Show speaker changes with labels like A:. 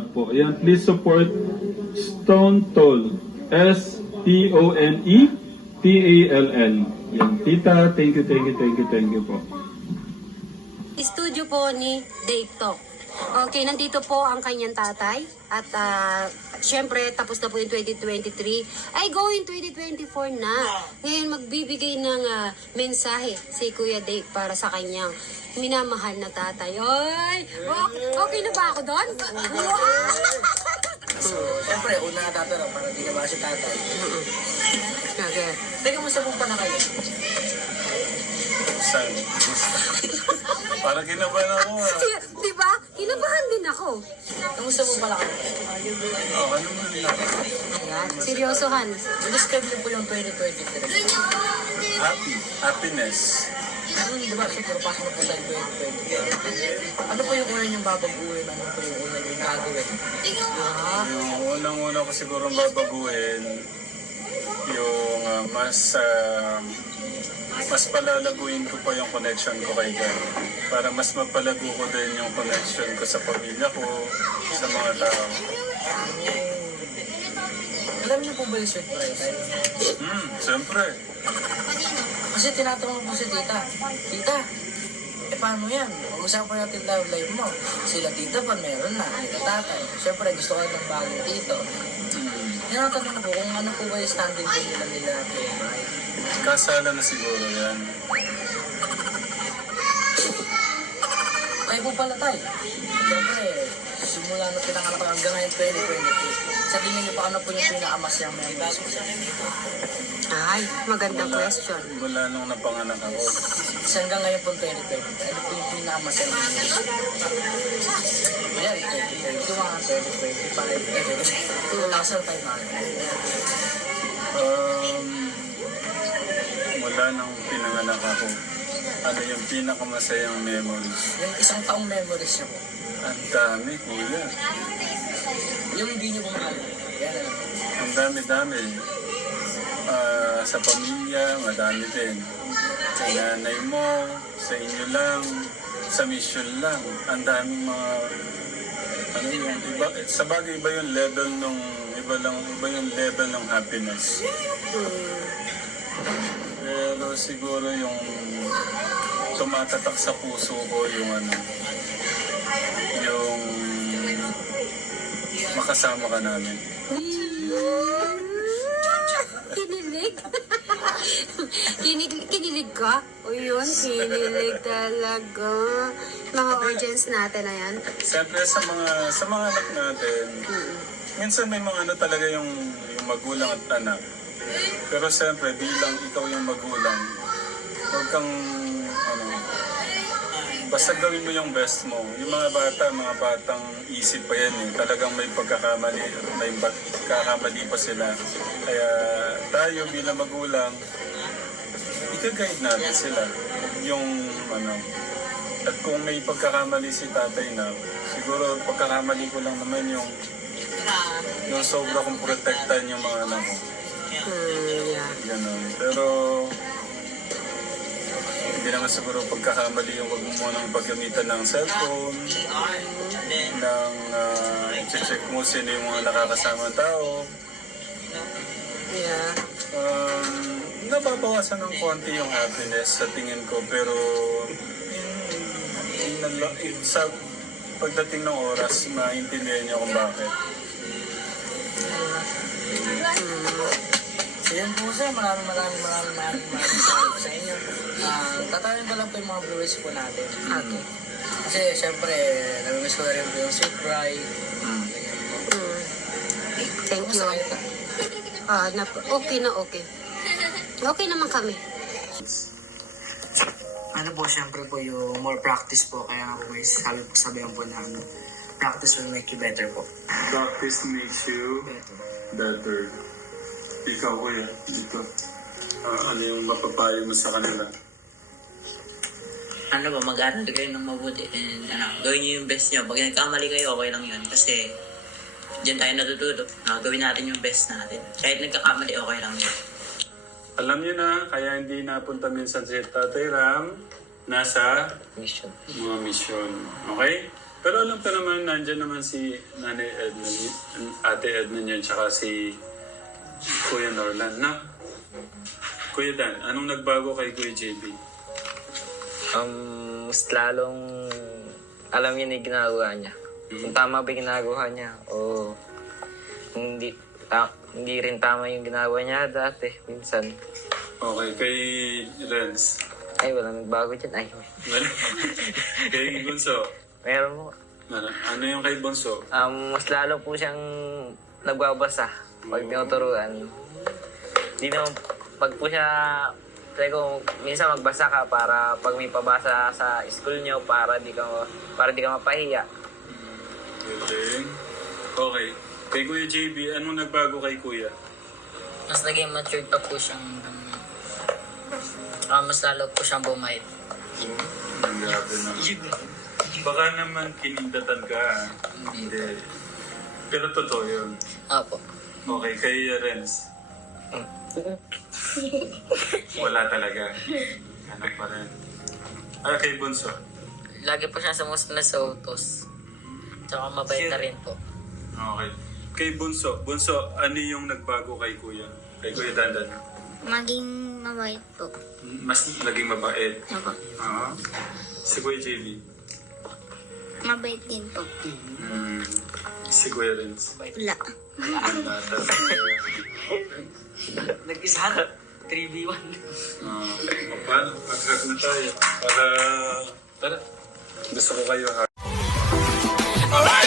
A: salamat po. Ayan, please support Stone Toll. STONETALL. Yan, tita, thank you po.
B: Studio po ni Dave Talk. Okay, nandito po ang kanyang tatay. At syempre, tapos na po yung 2023. Ay, going 2024 na. Ngayon, magbibigay ng mensahe si Kuya Dave para sa kanyang minamahal na tatay. Oy! Okay na ba ako doon?
C: So, siyempre, una na tatanong para di ka ba si tatay.
B: Okay.
C: Teka, musta po pa na kayo?
A: Saan? Parang kinabahan ako.
B: Di ba? Kinabahan din ako.
C: Kamusta po pala kayo?
A: Ano mo nila?
B: Ayan, seryosohan.
C: Describe niyo po yung 2023.
A: Happiness.
C: Di ba, siguro pasok na po tayo 2023. Ano po yung una niyong babaguhin? Ano po yung una niyong gagawin?
A: Yung unang-una ko siguro babaguhin, yung mas palalaguin ko pa yung connection ko kay God. Para mas mapalago ko din yung connection ko sa pamilya ko, sa mga tao.
C: Alam niyo po ba yung sweet prayer?
A: Siyempre.
C: Kasi tinatanong po si tita, Tita, paano yan? Usapan natin love life mo. Sila tita pa meron na, sila tatay. Siyempre gusto ka ng bagong tito. Tinatanong po kung ano po ba yung standing po nila po.
A: Kasala na siguro yan.
C: Kayo po pala tayo. Siyempre, simula na pinanganak hanggang ngayon 2022. Sa tingin niyo pa ano po yung pinakamasyang memories ko sa inyo?
B: Ay, magandang question.
A: Mula nung napanganak ako.
C: Sa hanggang ngayon po 2020, ano po yung pinakamasyang memories? Ayan, 2021, 2025, lasang tayo na.
A: Mula nung pinanganak ako, ano yung pinakamasayang memories?
C: Yung isang taong memories niyo po.
A: Ang dami, kuya.
C: Yung hindi niyo po mahal. Yan na lang.
A: Ang dami-dami. Sa pamilya, madami din. Sa nanay mo, sa inyo lang, sa mission lang. Ang daming mga, ano yung, iba, sa bagay iba yung level nung, iba yung level ng happiness. Pero siguro yung tumatatak sa puso ko yung ano, yung makasama ka namin.
B: Kinilig? Kinilig ka? O yun, kinilig talaga. Mga audience natin na yan.
A: Siyempre sa mga anak natin, minsan may mga ano talaga yung magulang at anak. Pero siyempre bilang ikaw yung magulang, huwag kang basta gawin mo yung best mo. Yung mga batang isip pa yan eh. Talagang may pagkakamali pa sila. Kaya tayo bilang magulang, ika-guide natin sila. Yung at kung may pagkakamali si tatay na, siguro pagkakamali ko lang naman yung sobra kong protektahan yung mga anak ko.
B: Yeah.
A: Ganun. Pero hindi naman siguro pagkakamali yung wag mo munang paggamitan ng cellphone, ng check mo sino yung mga nakakasamang tao.
B: Yeah.
A: Nababawasan ng konti yung happiness sa tingin ko, pero sa pagdating ng oras, maintindihan niyo kung bakit.
C: So yun po sir, maraming salamat sa inyo. Tatawin ko lang po yung mga viewers po natin.
B: Okay.
C: Kasi syempre, namimiss ko na rin po yung sweet bride.
B: Thank you. Okay na okay. Okay naman kami.
C: Ano po, syempre po yung more practice po. Kaya nga po may sabihan po na practice will make you better po.
A: Practice makes you better. Ikaw, kuya, dito. Ano yung mapapayo mo sa kanila?
D: Ano ba, mag-aral kayo ng mabuti and gawin niyo yung best niyo. Pag nagkamali kayo, okay lang yun. Kasi diyan tayo natututo. Gawin natin yung best natin. Kahit nagkakamali, okay lang yun.
A: Alam niyo na, kaya hindi napunta minsan si Tatay Ram, nasa
D: Mission.
A: mga mission. Okay? Pero alam ka naman, nandyan naman si Nanay Edna, Ate Edna niyan, tsaka si Kuya Norlan, na? Kuya Dan, anong nagbago kay Kuya JB?
E: Mas lalong alam niya na yung ginagawa niya. Kung tama ba yung ginagawa niya o kung hindi rin tama yung ginagawa niya dati, minsan.
A: Okay, kay Renz.
E: Ay, walang nagbago dyan. Ay,
A: Kay Bunso.
E: meron mo.
A: Ano yung kay Bunso?
E: Mas lalo po siyang nagbabasa pag tinuturuan. Hindi naman, pag po siya, sabi ko, minsan magbasa ka para pag may pabasa sa school niyo para di ka mapahiya.
A: Galing. Okay. Kay Kuya JB, anong nagbago kay Kuya?
C: Mas naging matured pa po siyang mas lalo po siyang bumait.
A: Ang grabe na. Baka naman kinindatan ka. Hindi. Pero totoo yun.
C: Opo.
A: Okay, kay Renz. Wala talaga. Ano pa rin. Kay Bunso.
C: Lagi po siya sumusunod sa utos. Tsaka mabait na rin po.
A: Okay. Kay Bunso. Bunso, ano yung nagbago kay Kuya? Kay Kuya Dandan?
F: Maging mabait po.
A: Mas naging mabait.
F: Ako.
A: Si Kuya JB.
F: Mabait din po.
A: Si Kuya Renz.
F: Wala.
C: Nag-isa 3v1.
A: Paano? Pag-hug na tayo. Para... Tara. Gusto ko kayo ha.